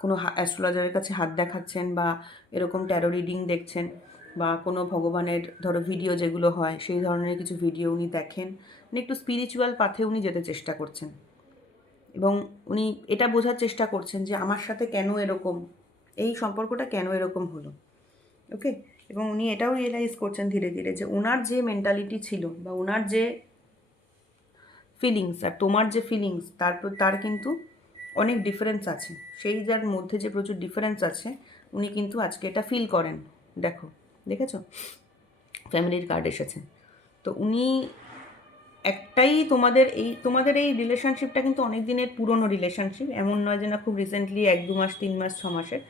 কোনো অ্যাস্ট্রোলজারের কাছে হাত দেখাচ্ছেন, বা এরকম ট্যারো রিডিং দেখছেন, বা কোনো ভগবানের ধরো ভিডিও যেগুলো হয় সেই ধরনের কিছু ভিডিও উনি দেখেন। মানে একটু স্পিরিচুয়াল পাথে উনি যেতে চেষ্টা করছেন, এবং উনি এটা বোঝার চেষ্টা করছেন যে আমার সাথে কেন এরকম, এই সম্পর্কটা কেন এরকম হলো। ওকে, এবং উনি এটাও রিয়েলাইজ করছেন ধীরে ধীরে যে ওনার যে মেন্টালিটি ছিল বা ওনার যে ফিলিংস আর তোমার যে ফিলিংস তার কিন্তু অনেক ডিফারেন্স আছে। সেই যার মধ্যে যে প্রচুর ডিফারেন্স আছে উনি কিন্তু আজকে এটা ফিল করেন। দেখেছো ফ্যামিলির কার্ড এসেছে। তো উনি একটাই তোমাদের এই রিলেশনশিপটা কিন্তু অনেক দিনের পুরনো রিলেশনশিপ, এমন নয় যে না খুব রিসেন্টলি 1-2 মাস 3 মাস 6 মাসের,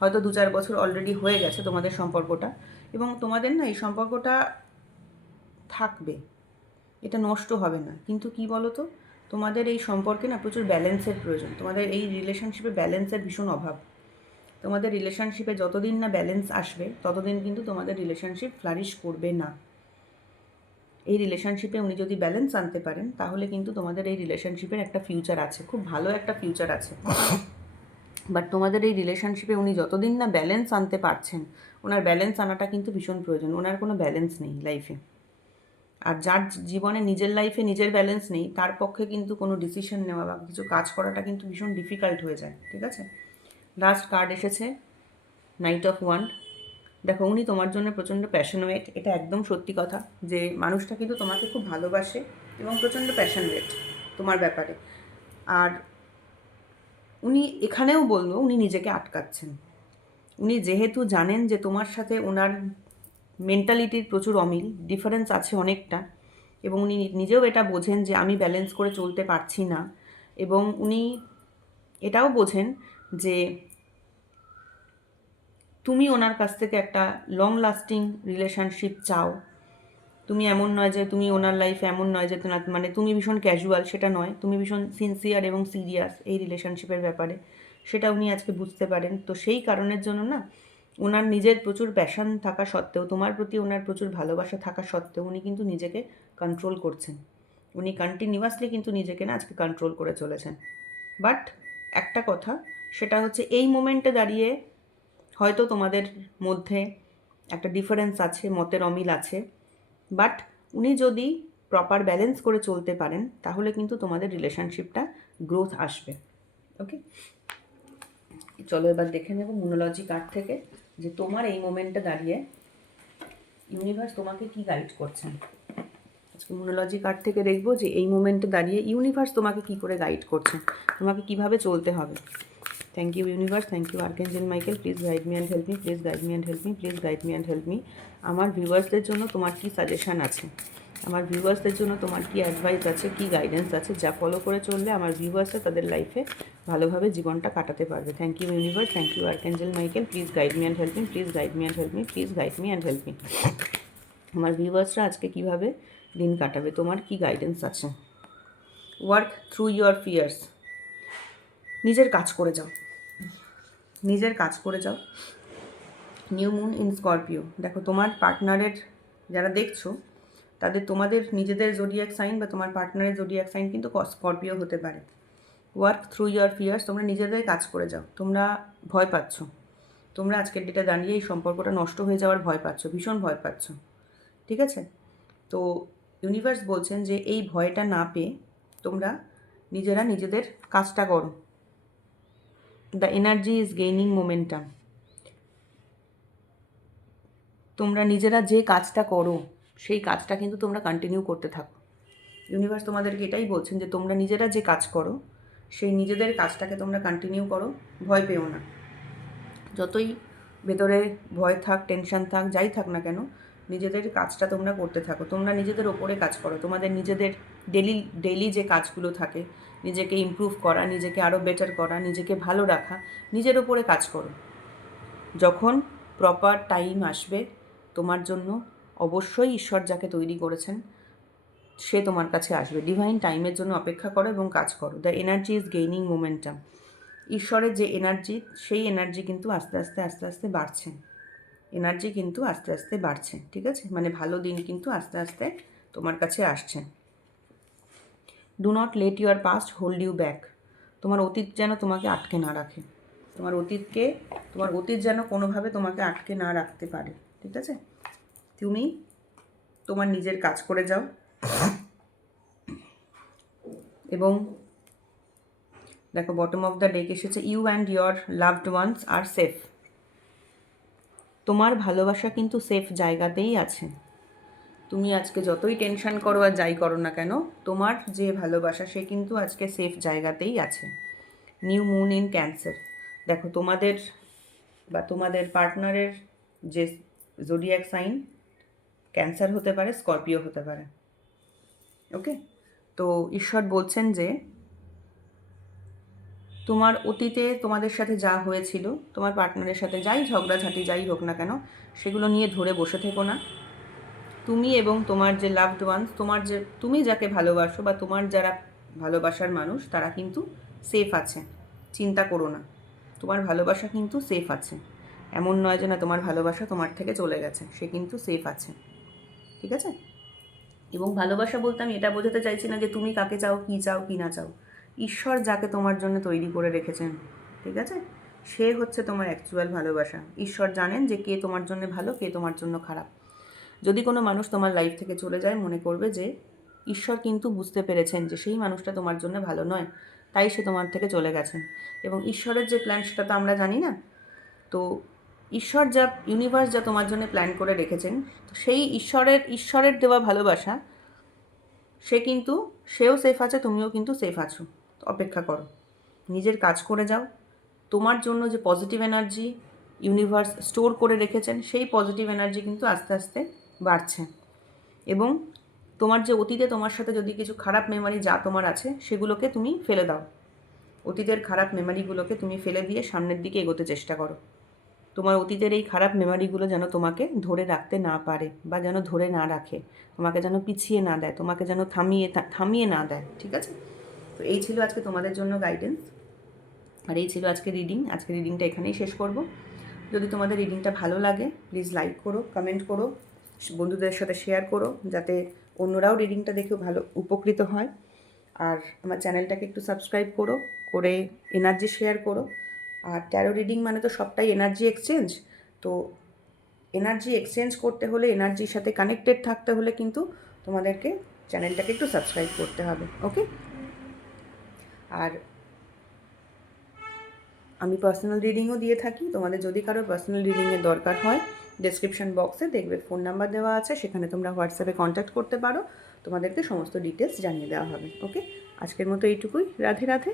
হয়তো 2-4 বছর অলরেডি হয়ে গেছে তোমাদের সম্পর্কটা। এবং তোমাদের না এই সম্পর্কটা থাকবে, এটা নষ্ট হবে না। কিন্তু কি বলো তো, তোমাদের এই সম্পর্কে না প্রচুর ব্যালেন্সের প্রয়োজন, তোমাদের এই রিলেশনশিপে ব্যালেন্সের ভীষণ অভাব। তোমাদের রিলেশনশিপে যতদিন না ব্যালেন্স আসবে ততদিন কিন্তু তোমাদের রিলেশনশিপ ফ্লারিশ করবে না। এই রিলেশনশিপে উনি যদি ব্যালেন্স আনতে পারেন তাহলে কিন্তু তোমাদের এই রিলেশনশিপের একটা ফিউচার আছে, খুব ভালো একটা ফিউচার আছে। বাট তোমাদের এই রিলেশনশিপে উনি যতদিন না ব্যালেন্স আনতে পারছেন, ওনার ব্যালেন্স আনাটা কিন্তু ভীষণ প্রয়োজন। ওনার কোনো ব্যালেন্স নেই লাইফে। আর যার জীবনে নিজের লাইফে নিজের ব্যালেন্স নেই তার পক্ষে কিন্তু কোনো ডিসিশন নেওয়া বা কিছু কাজ করাটা কিন্তু ভীষণ ডিফিকাল্ট হয়ে যায়। ঠিক আছে, লাস্ট কার্ড এসেছে নাইট অফ ওয়ান্ড। দেখো উনি তোমার জন্য প্রচণ্ড প্যাশনেট, এটা একদম সত্যি কথা যে মানুষটা কিন্তু তোমাকে খুব ভালোবাসে এবং প্রচণ্ড প্যাশনেট তোমার ব্যাপারে। আর উনি এখানেও বললো উনি নিজেকে আটকাচ্ছেন। উনি যেহেতু জানেন যে তোমার সাথে ওনার মেন্টালিটির প্রচুর অমিল, ডিফারেন্স আছে অনেকটা, এবং উনি নিজেও এটা বোঝেন যে আমি ব্যালেন্স করে চলতে পারছি না, এবং উনি এটাও বোঝেন যে তুমি ওনার কাছ থেকে একটা লং লাস্টিং রিলেশনশিপ চাও। তুমি এমন নয় যে তুমি ওনার লাইফে এমন নয় যে মানে তুমি ভীষণ ক্যাজুয়াল, সেটা নয়, তুমি ভীষণ সিনসিয়ার এবং সিরিয়াস এই রিলেশনশিপের ব্যাপারে, সেটা উনি আজকে বুঝতে পারেন। তো সেই কারণের জন্য না ওনার নিজের প্রচুর প্যাশন থাকা সত্ত্বেও, তোমার প্রতি ওনার প্রচুর ভালোবাসা থাকা সত্ত্বেও উনি কিন্তু নিজেকে কন্ট্রোল করছেন। উনি কন্টিনিউয়াসলি কিন্তু নিজেকে না আজকে কন্ট্রোল করে চলেছেন। বাট একটা কথা, সেটা হচ্ছে এই মোমেন্টে দাঁড়িয়ে হয়তো তোমাদের মধ্যে একটা ডিফারেন্স আছে, মতের অমিল আছে, বাট উনি যদি প্রপার ব্যালেন্স করে চলতে পারেন তাহলে কিন্তু তোমাদের রিলেশনশিপটা গ্রোথ আসবে। ওকে, চলো এবার দেখে নেব নুমোলজি কার্ড থেকে যে তোমার এই মোমেন্টে দাঁড়িয়ে ইউনিভার্স তোমাকে কি গাইড করছেন। আজকে নুমোলজি কার্ড থেকে দেখবো যে এই মোমেন্টে দাঁড়িয়ে ইউনিভার্স তোমাকে কি করে গাইড করছেন, তোমাকে কিভাবে চলতে হবে। Thank you universe, thank you archangel Michael, please guide me and help me, please guide me and help me, please guide me and help me. আমার ভিউয়ার্সদের জন্য তোমার কি সাজেশান আছে, আমার ভিউয়ার্সদের জন্য তোমার কি অ্যাডভাইস আছে, কি গাইডেন্স আছে, যা ফলো করে চললে আমার ভিউয়ার্সরা তাদের লাইফে ভালোভাবে জীবনটা কাটাতে পারবে। Thank you universe, thank you archangel Michael, please guide me and help me, please guide me and help me, please guide me and help me. আমার ভিউয়ার্সরা আজকে কীভাবে দিন কাটাবে, তোমার কি গাইডেন্স আছে। ওয়ার্ক থ্রু ইউর ফিয়ার্স, নিজের কাজ করে যাও, নিজের কাজ করে যাও। নিউ মুন ইন স্করপিও, দেখো তোমার পার্টনারের যারা দেখছো তাদের তোমাদের নিজেদের জোডিয়াক সাইন বা তোমার পার্টনারের জোডিয়াক সাইন কিন্তু স্করপিও হতে পারে। ওয়ার্ক থ্রু ইয়ার ফিয়ার্স, তোমরা নিজেদের কাজ করে যাও। তোমরা ভয় পাচ্ছ, তোমরা আজকের ডেটে দাঁড়িয়ে এই সম্পর্কটা নষ্ট হয়ে যাওয়ার ভয় পাচ্ছ, ভীষণ ভয় পাচ্ছ। ঠিক আছে, তো ইউনিভার্স বলছেন যে এই ভয়টা না পেয়ে তোমরা নিজেরা নিজেদের কাজটা করো। The energy is gaining momentum, তোমরা নিজেরা যে কাজটা করো সেই কাজটা কিন্তু তোমরা কন্টিনিউ করতে থাকো। ইউনিভার্স তোমাদেরকে এটাই বলছেন যে তোমরা নিজেরা যে কাজ করো সেই নিজেদের কাজটাকে তোমরা কন্টিনিউ করো, ভয় পেও না। যতই ভেতরে ভয় থাক, টেনশন থাক, যাই থাক না কেন, নিজেদের কাজটা তোমরা করতে থাকো। তোমরা নিজেদের ওপরে কাজ করো, তোমাদের নিজেদের ডেলি যে কাজগুলো থাকে, নিজেকে ইমপ্রুভ করা, নিজেকে আরও বেটার করা, নিজেকে ভালো রাখা, নিজের ওপরে কাজ করো। যখন প্রপার টাইম আসবে তোমার জন্য, অবশ্যই ঈশ্বর যাকে তৈরি করেছেন সে তোমার কাছে আসবে। ডিভাইন টাইমের জন্য অপেক্ষা করো এবং কাজ করো। The energy is gaining momentum, ঈশ্বরের যে এনার্জি সেই এনার্জি কিন্তু আস্তে আস্তে আস্তে আস্তে বাড়ছে, এনার্জি কিন্তু আস্তে আস্তে বাড়ছে। ঠিক আছে, মানে ভালো দিন কিন্তু আস্তে আস্তে তোমার কাছে আসছে। Do not let your past hold you back, তোমার অতীত যেন তোমাকে আটকে না রাখে, তোমার অতীত যেন কোনোভাবে তোমাকে আটকে না রাখতে পারে। ঠিক আছে, তুমি তোমার নিজের কাজ করে যাও এবং দেখো বটম অফ দ্য ডেক এসেছে you and your loved ones are safe, তোমার ভালোবাসা কিন্তু সেফ জায়গাতেই আছে। তুমি আজকে যতই টেনশন করো আর যাই করো না কেন, তোমার যে ভালোবাসা সে কিন্তু আজকে সেফ জায়গাতেই আছে। নিউ মুন ইন ক্যান্সার, দেখো তোমাদের বা তোমাদের পার্টনারের যে জোডিয়াক সাইন ক্যান্সার হতে পারে, স্করপিও হতে পারে। ওকে, তো ঈশ্বর বলছেন যে তোমার অতীতে তোমাদের সাথে যা হয়েছিল, তোমার পার্টনারের সাথে যাই ঝগড়াঝাটি যাই হোক না কেন, সেগুলো নিয়ে ধরে বসে থেকো না। তুমি এবং তোমার যে লাভড ওয়ান্স, তুমি যাকে ভালোবাসো বা তোমার যারা ভালোবাসার মানুষ তারা কিন্তু সেফ আছে, চিন্তা করো না, তোমার ভালোবাসা কিন্তু সেফ আছে। এমন নয় যে না তোমার ভালোবাসা তোমার থেকে চলে গেছে, সে কিন্তু সেফ আছে, ঠিক আছে? এবং ভালোবাসা বলতে আমি এটা বোঝাতে চাইছি না যে তুমি কাকে চাও কি না চাও। ঈশ্বর যাকে তোমার জন্য তৈরি করে রেখেছেন, ঠিক আছে, সে হচ্ছে তোমার অ্যাকচুয়াল ভালোবাসা। ঈশ্বর জানেন যে কে তোমার জন্য ভালো, কে তোমার জন্য খারাপ। যদি কোনো মানুষ তোমার লাইফ থেকে চলে যায়, মনে করবে যে ঈশ্বর কিন্তু বুঝতে পেরেছেন যে সেই মানুষটা তোমার জন্য ভালো নয়, তাই সে তোমার থেকে চলে গেছেন। এবং ঈশ্বরের যে প্ল্যান সেটা তো আমরা জানি না। তো ঈশ্বর যা, ইউনিভার্স যা তোমার জন্য প্ল্যান করে রেখেছেন, তো সেই ঈশ্বরের দেওয়া ভালোবাসা, সে কিন্তু, সেও সেফ আছে, তুমিও কিন্তু সেফ আছো। তো অপেক্ষা করো, নিজের কাজ করে যাও। তোমার জন্য যে পজিটিভ এনার্জি ইউনিভার্স স্টোর করে রেখেছেন, সেই পজিটিভ এনার্জি কিন্তু আস্তে আস্তে বাড়ছে। এবং তোমার যে অতীতে তোমার সাথে যদি কিছু খারাপ মেমারি যা তোমার আছে, সেগুলোকে তুমি ফেলে দাও। অতীতের খারাপ মেমারিগুলোকে তুমি ফেলে দিয়ে সামনের দিকে এগোতে চেষ্টা করো। তোমার অতীতের এই খারাপ মেমারিগুলো যেন তোমাকে ধরে রাখতে না পারে, বা যেন ধরে না রাখে, তোমাকে যেন পিছিয়ে না দেয়, তোমাকে যেন থামিয়ে না দেয়, ঠিক আছে? তো এই ছিল আজকে তোমাদের জন্য গাইডেন্স, আর এই ছিল আজকে রিডিং। আজকে রিডিংটা এখানেই শেষ করব। যদি তোমাদের রিডিংটা ভালো লাগে, প্লিজ লাইক করো, কমেন্ট করো, বন্ধুদের সাথে শেয়ার করো, যাতে অন্যরাও রিডিংটা দেখেও ভালো উপকৃত হয়। আর আমার চ্যানেলটাকে একটু সাবস্ক্রাইব করে এনার্জি শেয়ার করো। আর ট্যারো রিডিং মানে তো সবটাই এনার্জি এক্সচেঞ্জ। তো এনার্জি এক্সচেঞ্জ করতে হলে, এনার্জির সাথে কানেক্টেড থাকতে হলে কিন্তু তোমাদেরকে চ্যানেলটাকে একটু সাবস্ক্রাইব করতে হবে, ওকে? আর আমি পার্সোনাল রিডিংও দিয়ে থাকি। তোমাদের যদি কারো পার্সোনাল রিডিংয়ের দরকার হয়, ডেসক্রিপশন বক্সে দেখবে ফোন নাম্বার দেওয়া আছে, সেখানে তোমরা হোয়াটসঅ্যাপে কন্ট্যাক্ট করতে পারো, তোমাদেরকে সমস্ত ডিটেলস জানিয়ে দেওয়া হবে, ওকে? আজকের মতো এইটুকুই। রাধে রাধে।